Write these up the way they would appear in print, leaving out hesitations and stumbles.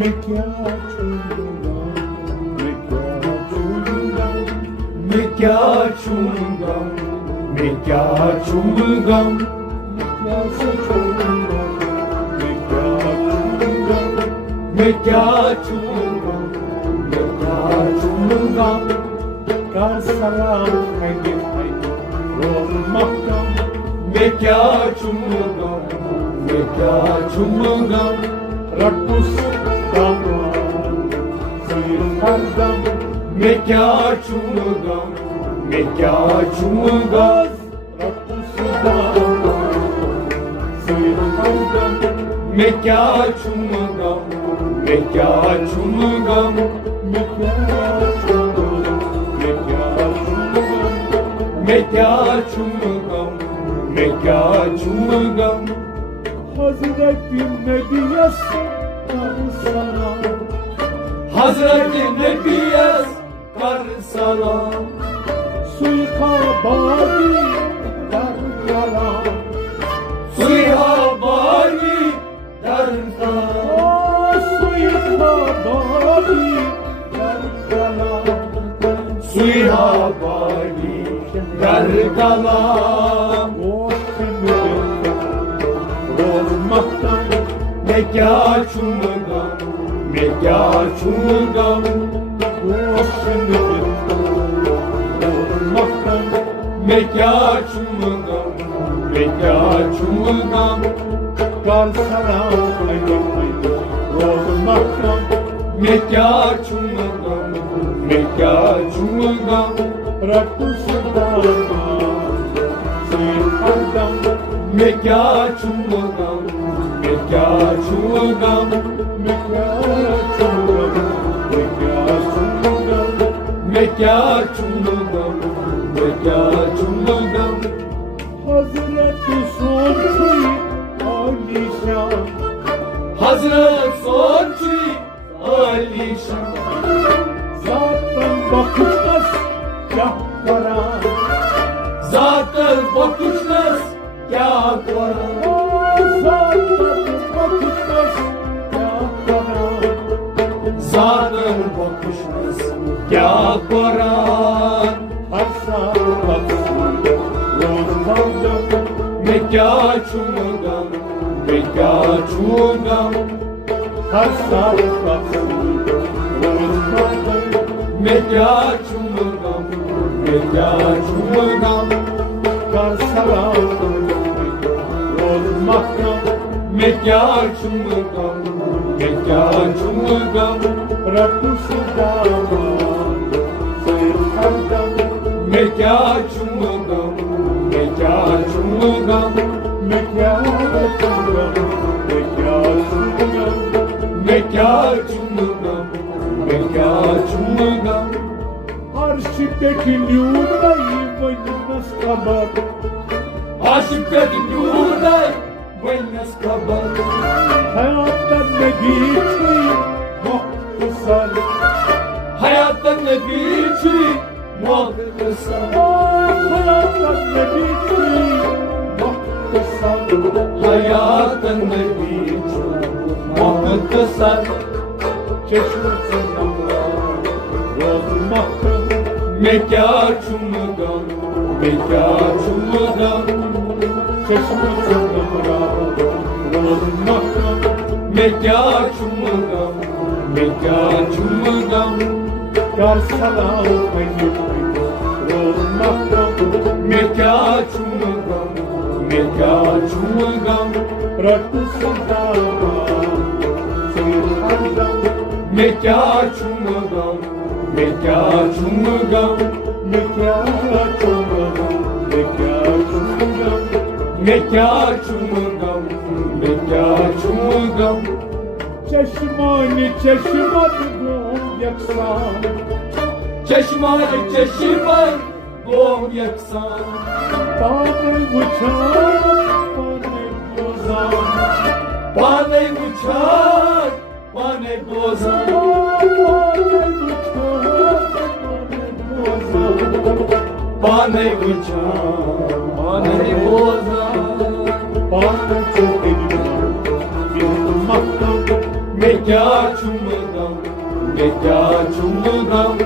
मैं क्या छूंगा, मैं क्या छूंगा, मैं क्या छूंगा, मैं क्या छूंगा, मैं क्या छूंगा, मैं क्या छूंगा, मैं क्या छूंगा, मैं क्या छूंगा, कर सलाम है रोज मक्का, मैं क्या छूंगा, मैं क्या छूंगा, रटू मैं क्या छूंगा, मैं क्या छूंगा, मैं क्या छूंगा, मैं क्या छूंगा, मैं क्या छूंगा, मैं क्या छूंगा, मैं क्या छूंगा, मैं क्या छूंगा, हज़रत नबी सलाम, हज़रत नबी कर सलाम, सुइखा बागी दर कलाम, सुइखा बागी दर कलाम, सुइखा बागी दर कलाम, सुइखा बागी दर कलाम, मैं क्या छूंगा, मैं क्या छूंगा, मैं क्या छूंगा, मैं क्या छूंगा, कर सलाम रोज मक्का, मैं क्या छूंगा, मैं क्या छूंगा, रटू मैं क्या छूंगा, मैं क्या छूंगा, मैं क्या छूंगा, मैं क्या छूंगा, मैं क्या छूंगा, मैं क्या छूंगा, हज़रत सोची आलीशान, हज़रत सोची आलीशान, ज़ातन बख़ुशनस क्या करा, ज़ातन बख़ुशनस क्या करा, ज़ातन बख़ुशनस क्या करा, मैं क्या छूंगा, मैं क्या छूंगा, हर साल मैं क्या छूंगा, मैं क्या छूंगा, कर सलाम रोज मक्का, मैं क्या छूंगा, मैं क्या छूंगा, रटू मैं क्या छूंगा, मैं क्या छूंगा, मैं क्या छूंगा, मैं क्या छूंगा, मैं क्या छूंगा, मैं क्या छूंगा, अर्श पे गिल्यूदाई वैनस खबर, अर्श पे गिल्यूदाई वैनस खबर, hayatın nebisi muhtasar, hayatın nebisi muhtasar, hayatın nebisi muhtasar, hayatın nebisi muhtasar, çeşmesin रोज मक्का, मैं क्या छूंगा, मैं क्या छूंगा, चश्मे से रोज मक्का, मैं क्या छूंगा, मैं क्या छूंगा, कर सलाम रोज मक्का, मैं क्या छूंगा, मैं क्या छूंगा, रटू मैं क्या छूंगा, मैं क्या छूंगा, मैं क्या छूंगा, मैं क्या छूंगा, मैं क्या छूंगा, मैं क्या छूंगा, चश्मान चश्मत गोम यकसान, चश्मान चश्मत गोम यकसान, पाने बुझान पाने गोजान, पाने बुझान पाने गोजान, पाने बुझान पाने गोजान, पाने Mekya çumgam, mekya çumgam,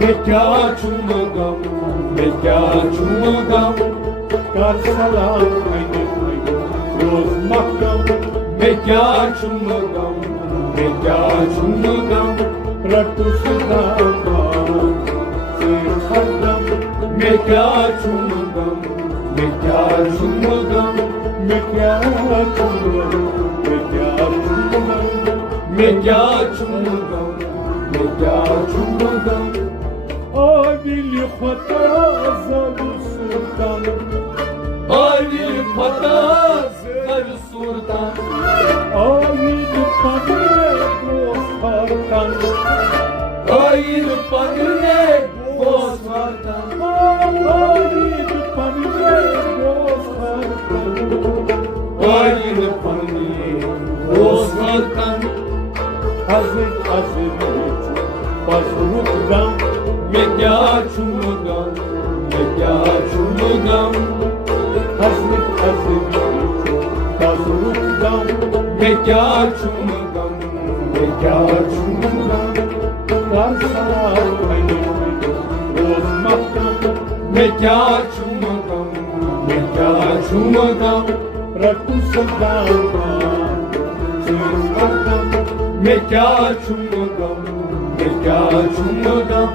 mekya çumgam, mekya çumgam, Karsalar haydi haydi roz makam mekya çumgam, mekya çumgam, Ratu Sudam Sirhardam mekya çumgam, mekya çumgam, Mekya Kumram Mekya Kumram mekya çumgam, mekya çumgam, Adil Khata Zalu Sultan Ali Pataz Zar Sultan, Ayid Padre Dostartan Ayın padine bozlardan, Ayid Padre Dostartan Ayın padine bozlardan, Hazret Bazurukdan mekya çumgam, mekya çumgam, Hazret Bazurukdan mekya çumgam, mekya çumgam, Karsalar haydi haydi roz makam mekya çumgam, mekya çumgam, Ratu Sudam Sirhardam mekya çumgam, mekya çumgam,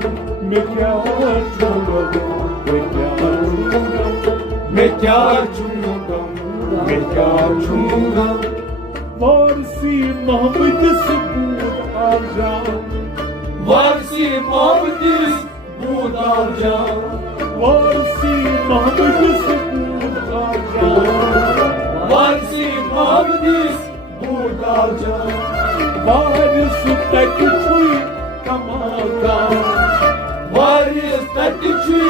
Mekya Kumram Mekya Kumram mekya çumgam, mekya çumgam, Varsi Mahmud Subud Arjan Varsi Mavdiz Budalcan, Varsi Mahmud Subud Arjan Varsi Mavdiz Budalcan, Varisi Tekçuy Kamaka Varis Tatiçi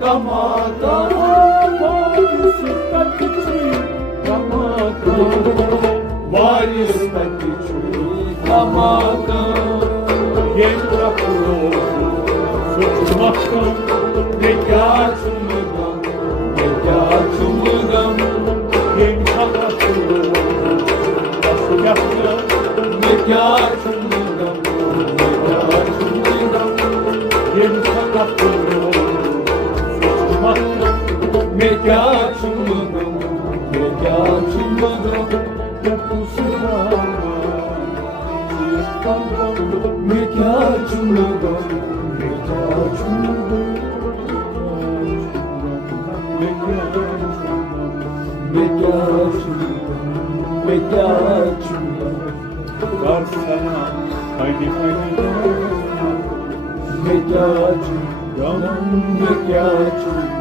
Kamata, Varisi Tekçuy Kamaka Varis Tatiçi Kamata, Yemraklı Suç Mahkam mekya çumgam, mekya çumgam, Yemraklı Nasıl yaptı mekya çumgam, mekya çumgam, Yemraklı Suç Mahkam mekya çumgam, mekya çumgam, Ratu Sudam Sirhardam mekya çumgam, mekya çumgam, mekya çumgam, mekya çumgam, Varsana haydi haydi mekya çumgam, mekya çumgam.